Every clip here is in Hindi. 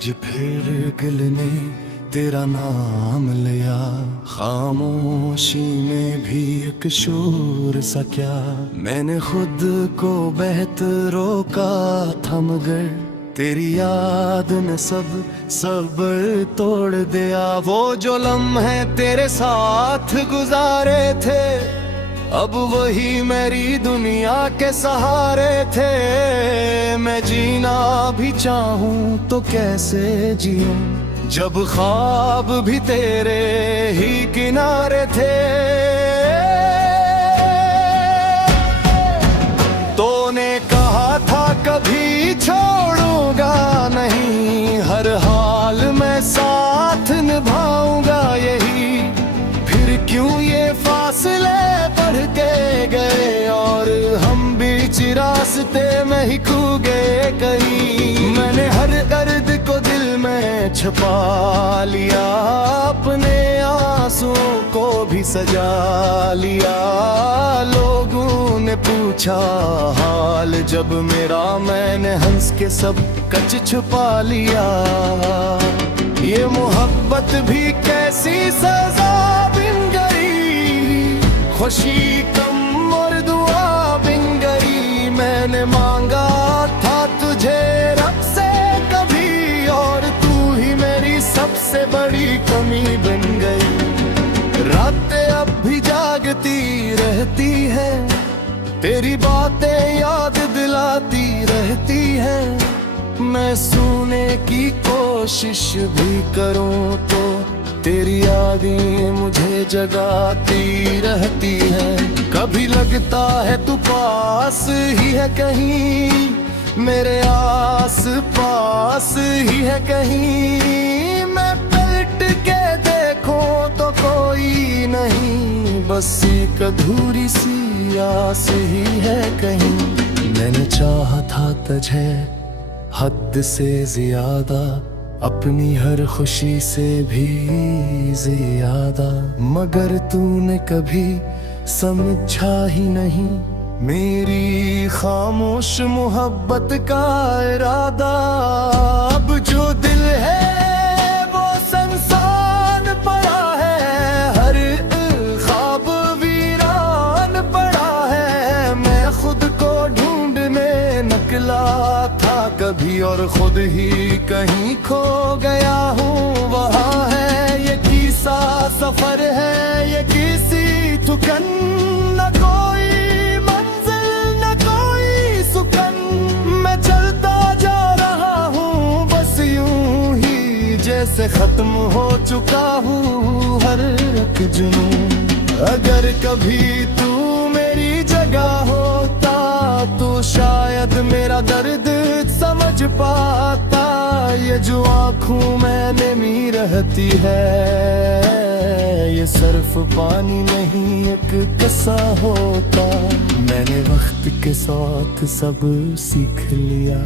आज फिर दिल ने तेरा नाम लिया, खामोशी में भी एक शोर सा क्या। मैंने खुद को बहत रोका था मगर तेरी याद ने सब तोड़ दिया। वो जो लम्हे तेरे साथ गुजारे थे अब वही मेरी दुनिया के सहारे थे। मैं जीना भी चाहूं तो कैसे जीऊं जब ख्वाब भी तेरे ही किनारे थे। तूने कहा था कभी छोड़ूंगा नहीं, हर हाल में साथ निभाऊंगा यही। फिर क्यों ये फासले बढ़ के गए और हम बीच रास्ते में ही खो गए कहीं। मैंने हर दर्द को दिल में छुपा लिया, अपने आंसुओं को भी सजा लिया। लोगों ने पूछा हाल जब मेरा, मैंने हंस के सब कच छुपा लिया। ये मोहब्बत भी कैसी सजा बिन गई, खुशी कम और दुआ बिन गई। मैंने मांगा था तुझे रब से कभी और तू ही मेरी सबसे बड़ी कमी बन गई। रातें अब भी जागती रहती है, तेरी बातें याद दिलाती रहती है। मैं सोने की कोशिश भी करूं तो तेरी यादें मुझे जगाती रहती है। कभी लगता है तू पास ही है कहीं, मेरे आस पास ही है कहीं। मैं पलट के देखूं तो कोई नहीं, बस एक अधूरी सी आस ही है कहीं। मैंने चाहा था तुझे हद से ज्यादा, अपनी हर खुशी से भी ज्यादा, मगर तूने कभी समझा ही नहीं मेरी खामोश मोहब्बत का इरादा। अब जो दिल है वो संसान पड़ा है, हर ख्वाब वीरान पड़ा है। मैं खुद को ढूंढने निकला था कभी और खुद ही कहीं खो गया हूँ। वहाँ है ये किसा सफर है ये किसी थुकन, न कोई मंजिल न कोई सुकन। मैं चलता जा रहा हूँ बस यूं ही, जैसे खत्म हो चुका हूँ हर एक जुनून। अगर कभी तू मेरी जगह होता तो शायद मेरा दर्द समझ पाता। ये जो आँखों में नमी रहती है ये सिर्फ पानी नहीं एक किस्सा होता। मैंने वक्त के साथ सब सीख लिया,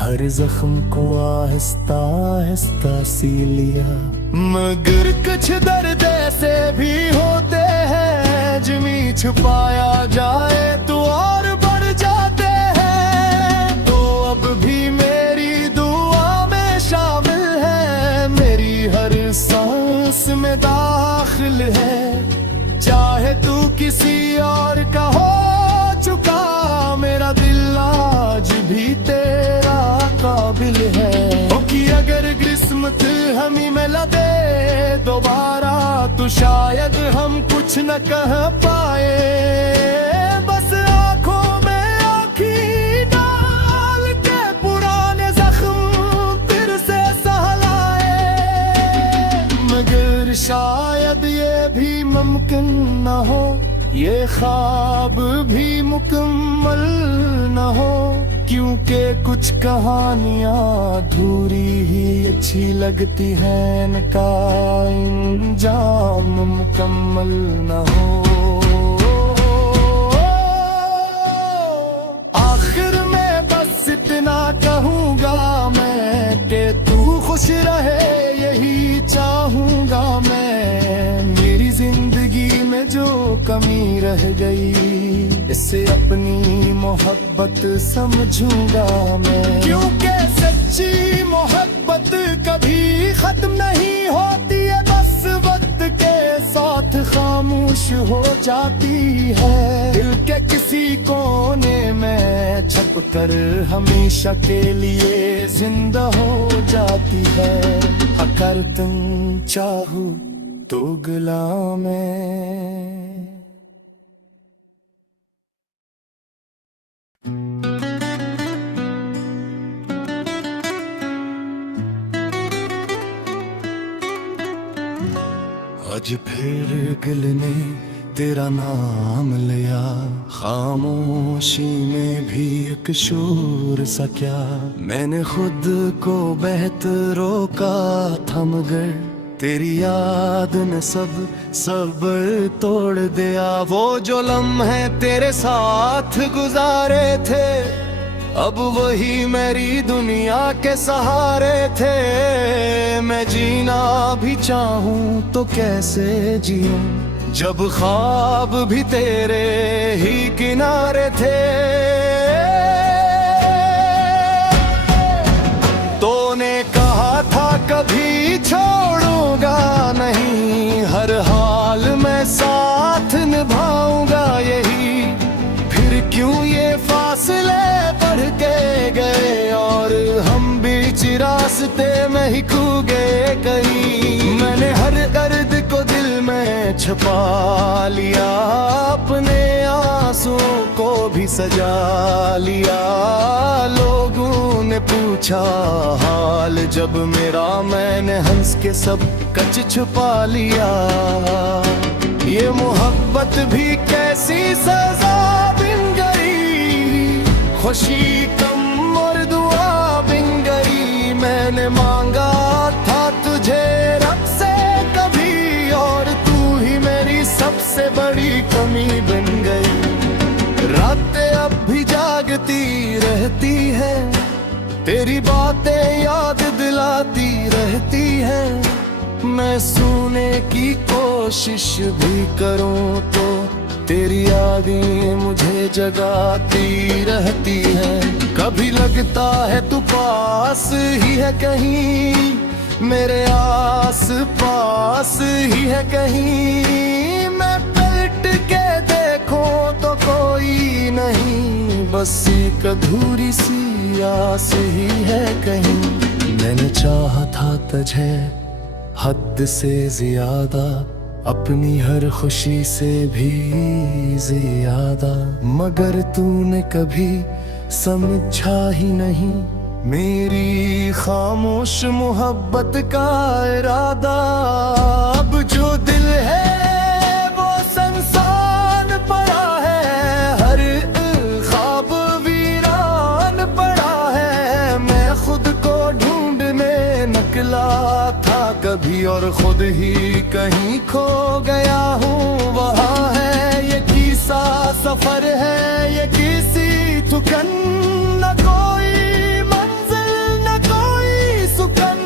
हर जख्म को आहिस्ता आहिस्ता सी लिया। मगर कुछ दर्द ऐसे भी होते हैं जिन्हें छुपाया जाए तो और बढ़ जाते हैं। तो अब भी मेरी दुआ में शामिल है, मेरी हर सांस में दाखिल है। चाहे तू किसी और का हो चुका, मेरा दिल आज भी तेरा काबिल है। ओ कि अगर किस्मत हम ही मिला दे दोबारा तो शायद हम कुछ न कह पाए। बस आंखों में आँखें डाल के पुराने जख्म फिर से सहलाए। मगर शायद ये भी मुमकिन न हो, ये ख्वाब भी मुकम्मल न हो। क्योंकि कुछ कहानियां अधूरी ही अच्छी लगती हैं, इनका अंजाम मुकम्मल न हो। आखिर में बस इतना कहूँगा मैं कि तू खुश रहे यही चाहूँगा मैं। मेरी जिंदगी में जो कमी रह गई इस तुझसे अपनी मोहब्बत समझूंगा मैं, क्योंकि सच्ची मोहब्बत कभी खत्म नहीं होती है, बस वक्त के साथ खामोश हो जाती है। दिल के किसी कोने में छुप कर हमेशा के लिए जिंदा हो जाती है। अगर तुम चाहो तो गुलाम है। आज फिर दिल ने तेरा नाम लिया, खामोशी में भी एक शोर सा क्या। मैंने खुद को बहत रोका था, मगर तेरी याद ने सब सब्र तोड़ दिया। वो जो लम्हे तेरे साथ गुजारे थे, अब वही मेरी दुनिया के सहारे थे। मैं जीना भी चाहूं तो कैसे जीऊं, जब ख्वाब भी तेरे ही किनारे थे। तूने कहा था कभी छोड़ूंगा नहीं, हर हाल में साथ निभाऊंगा यही। फिर क्यों ये फासले बढ़ के गए, और हम बीच रास्ते में ही खो गए कहीं। मैंने हर दर्द को दिल में छुपा लिया, अपने आंसुओं को भी सजा लिया। लोगों ने पूछा हाल जब मेरा, मैंने हंस के सब कच छुपा लिया। ये मोहब्बत भी कैसी सजा बिन गई, खुशी कम और दुआ बिन गई। मैंने मांगा था तुझे रब से कभी, और तू ही मेरी सबसे बड़ी कमी बन गई। रातें अब भी जागती रहती है, तेरी बातें याद दिलाती रहती है। मैं सोने की कोशिश भी करूं तो तेरी यादें मुझे जगाती रहती है। कभी लगता है तू पास ही है कहीं, मेरे आस पास ही है कहीं। मैं पलट के देखूं तो कोई नहीं, बस एक अधूरी सी आस ही है कहीं। मैंने चाहा था तुझे हद से ज्यादा, अपनी हर खुशी से भी ज्यादा, मगर तूने कभी समझा ही नहीं मेरी खामोश मोहब्बत का इरादा। अब जो दिल है वो संसान पड़ा है, हर ख्वाब वीरान पड़ा है। मैं खुद को ढूंढने निकला था कभी, और खुद ही कहीं खो गया हूँ। वहाँ है ये किसा सफर है, ये किसी थुकन, न कोई मंजिल न कोई सुकन।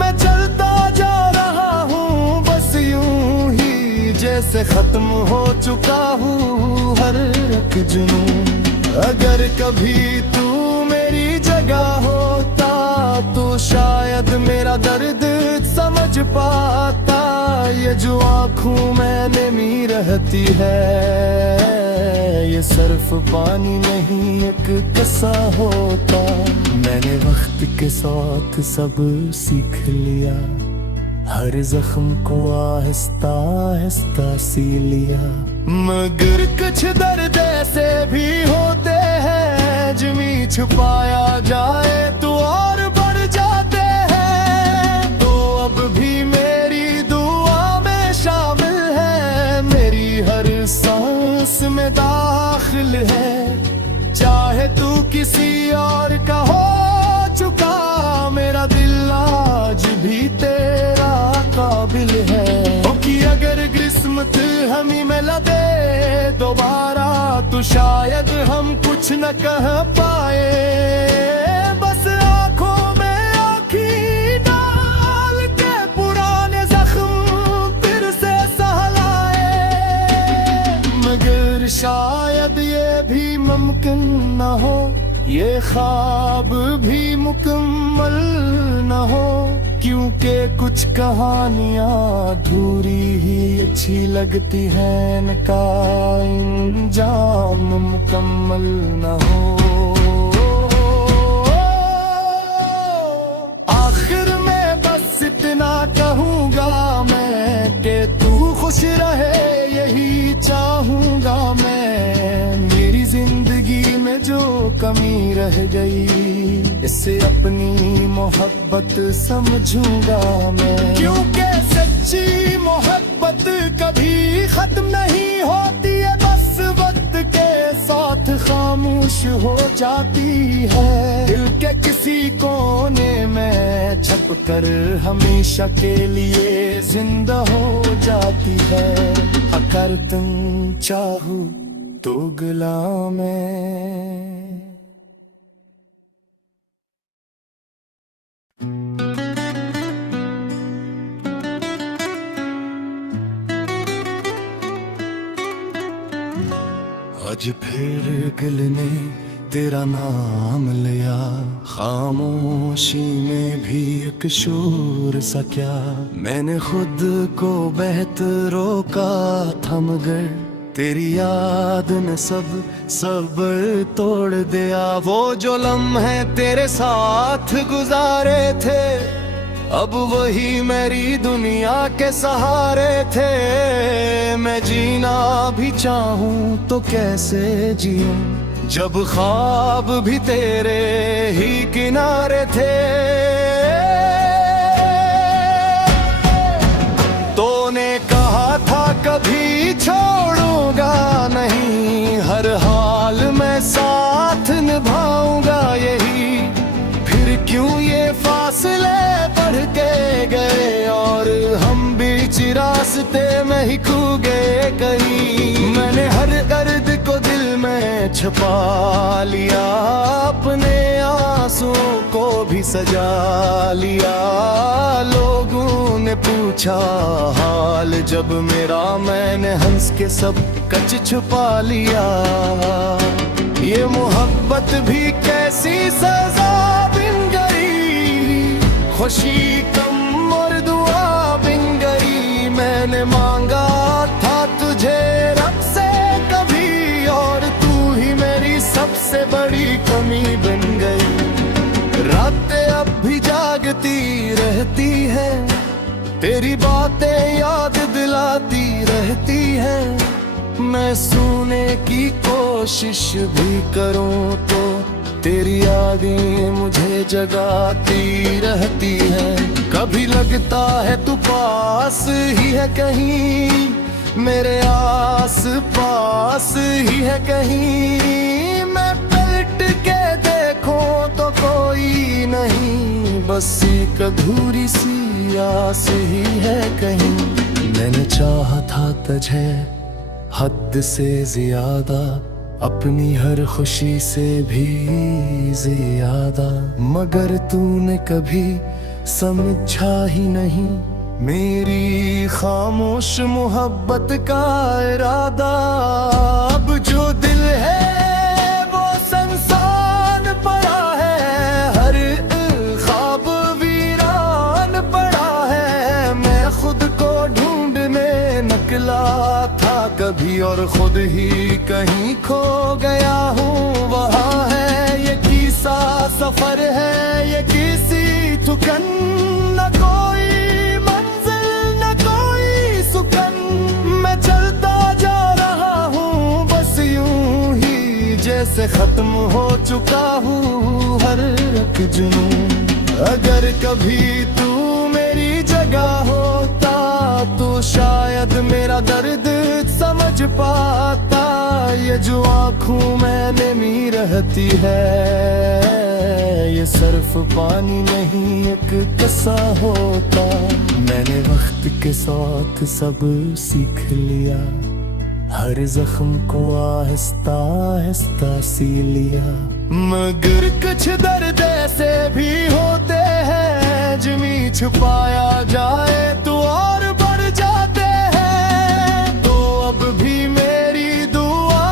मैं चलता जा रहा हूँ बस यूं ही, जैसे खत्म हो चुका हूँ हर एक जुनून। अगर कभी तू मेरी जगह होता तो शायद मेरा दर्द समझ पाता। ये जो आँखों में नमी रहती है, ये सिर्फ पानी नहीं एक किस्सा होता। मैंने वक्त के साथ सब सीख लिया, हर जख्म को आहिस्ता आहिस्ता सी लिया। मगर कुछ दर्द ऐसे भी होते हैं, जिन्हें छुपाया जाए तो और बढ़ जाते हैं। तो अब भी मेरी दुआ में शामिल है, मेरी हर सांस में दाखिल है। चाहे तू किसी और का हो चुका, मेरा दिल आज भी तेरा काबिल है। ओ कि अगर किस्मत हमी में लदे दोबारा, तो शायद हम कुछ न कह पाए। बस आंखों में आँखें डाल के पुराने जख्म फिर से सहलाए। मगर फिर शायद ये भी मुमकिन न हो, ये ख्वाब भी मुकम्मल न हो। क्योंकि कुछ कहानियां अधूरी ही अच्छी लगती हैं, इनका इंजाम मुकम्मल न हो। आखिर में बस इतना कहूँगा मैं कि तू खुश रहे, यही चाहूँगा मैं। मेरी जिंदगी में जो कमी रह गई, इसे अपनी मोहब्बत समझूंगा मैं। क्योंकि सच्ची मोहब्बत कभी खत्म नहीं होती है, बस वक्त के साथ खामोश हो जाती है। दिल के किसी कोने में छुप कर हमेशा के लिए जिंदा हो जाती है। अगर तुम चाहो तो गुलाम है। आज फिर दिल ने तेरा नाम लिया, खामोशी में भी एक शोर सा क्या। मैंने खुद को बहत रोका था, मगर तेरी याद ने सब सब्र तोड़ दिया। वो जो लम्हे तेरे साथ गुजारे थे, अब वही मेरी दुनिया के सहारे थे। मैं जीना भी चाहूं तो कैसे जीऊं, जब ख्वाब भी तेरे ही किनारे थे। तूने कहा था कभी छोड़ूंगा नहीं, हर हाल में साथ निभाऊंगा यही। फिर क्यों ये फासले बढ़ के गए, और हम बीच रास्ते में ही खो गए कहीं। मैंने हर दर्द को दिल में छुपा लिया, अपने आंसुओं को भी सजा लिया। लोगों ने पूछा हाल जब मेरा, मैंने हंस के सब कच छुपा लिया। ये मोहब्बत भी कैसी सजा बिन गई, खुशी कम और दुआ बिन गई। मैंने मांगा था तुझे रब से कभी, और तू ही मेरी सबसे बड़ी कमी बन गई। रातें अब भी जागती रहती है, तेरी बातें याद दिलाती रहती है। मैं सोने की कोशिश भी करूं तो तेरी यादें मुझे जगाती रहती है। कभी लगता है तू पास ही है कहीं, मेरे आस पास ही है कहीं। मैं पलट के देखूं तो कोई नहीं, बस एक अधूरी सी आस ही है कहीं। मैंने चाहा था तुझे हद से ज्यादा, अपनी हर खुशी से भी ज्यादा, मगर तूने कभी समझा ही नहीं मेरी खामोश मोहब्बत का इरादा। अब जो दिल है वो संसान पड़ा है, हर ख्वाब वीरान पड़ा है। मैं खुद को ढूंढने निकला था कभी, और खुद ही कहीं खो गया हूँ। वहाँ है ये किसा सफर है, ये किसी थुकन, न कोई मंजिल न कोई सुकन। मैं चलता जा रहा हूँ बस यूं ही, जैसे खत्म हो चुका हूँ हर एक जुनून। अगर कभी तू मेरी जगह होता तो शायद मेरा दर्द समझ पाता। ये जो आँखों में नमी रहती है, ये सिर्फ पानी नहीं एक किस्सा होता। मैंने वक्त के साथ सब सीख लिया, हर जख्म को आहिस्ता आहिस्ता सी लिया। मगर कुछ दर्द ऐसे भी होते हैं, जिन्हें छुपाया जाए तो और बढ़ जाते हैं। तो अब भी मेरी दुआ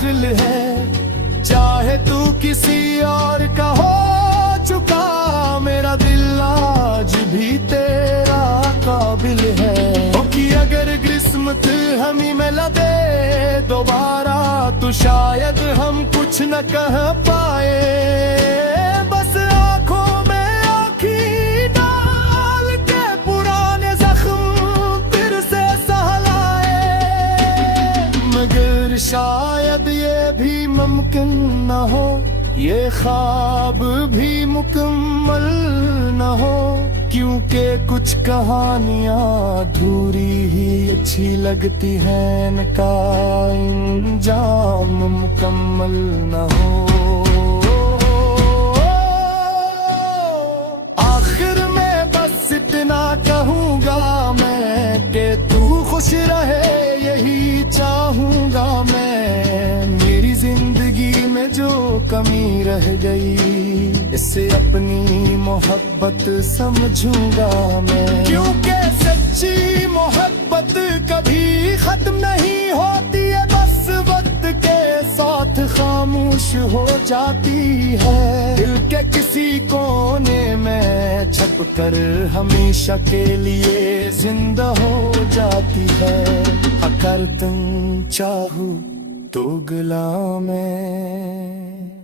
दखल है। चाहे तू किसी और का हो चुका, मेरा दिल आज भी तेरा काबिल है। ओ कि अगर किस्मत हमी मिला दे दोबारा, तो शायद हम कुछ न कह पाए। बस आंखों में आँखी डाल के पुराने जख्म फिर से सहलाए। मगर शायद ये भी मुमकिन न हो, ये ख्वाब भी मुकम्मल न हो, क्योंकि कुछ कहानियां अधूरी ही अच्छी लगती हैं, इनका इंजाम मुकम्मल न हो। आखिर में बस इतना कहूँगा मैं कि तू खुश रहे, यही चाहूँगा मैं। मेरी जिंदगी में जो कमी रह गई, इसे अपनी मोहब्बत समझूंगा मैं। क्योंकि सच्ची मोहब्बत कभी खत्म नहीं होती है, बस वक्त के साथ खामोश हो जाती है। दिल के किसी कोने में छुप कर हमेशा के लिए जिंदा हो जाती है। अगर तुम चाहो तो गुलाम है।